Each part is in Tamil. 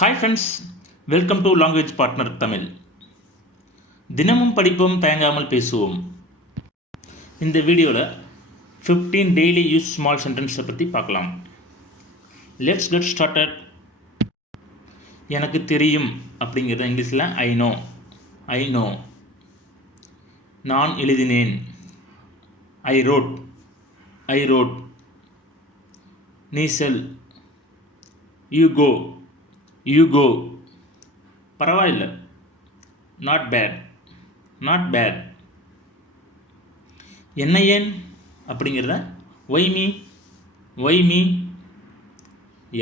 Hi friends, welcome to language partner Tamil. தினமும் படிப்போம், தயங்காமல் பேசுவோம். இந்த வீடியோவில் 15 டெய்லி யூஸ் ஸ்மால் சென்டென்ஸை பற்றி பார்க்கலாம். Let's get started. எனக்கு தெரியும் அப்படிங்கிறது இங்கிலீஷில் ஐ நோ. நான் எழுதினேன், ஐ ரோட். நீ செல், யூ கோ. பரவாயில்லை, நாட் பேட். என்ன ஏன் அப்படிங்கிறத ஒய் மீ.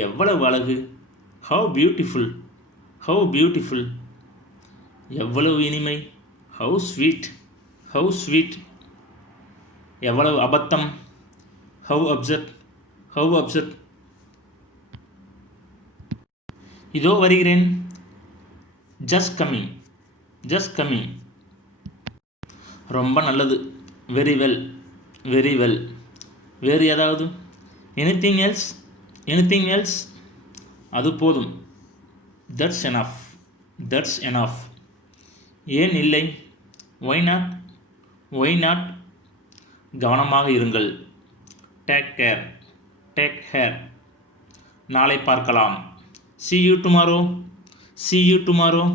எவ்வளவு அழகு, ஹவ் பியூட்டிஃபுல். எவ்வளவு இனிமை, ஹவ் ஸ்வீட். எவ்வளவு அபத்தம், ஹவ் அப்செட். இதோ வருகிறேன், ஜஸ்ட் கம்மிங். ரொம்ப நல்லது, வெரி வெல். வேறு ஏதாவது, எனிதிங் எல்ஸ். அது போதும், தட்ஸ் எனஃப். ஏன் இல்லை, ஒய் நாட். கவனமாக இருங்கள், டேக் கேர். நாளை பார்க்கலாம். See you tomorrow.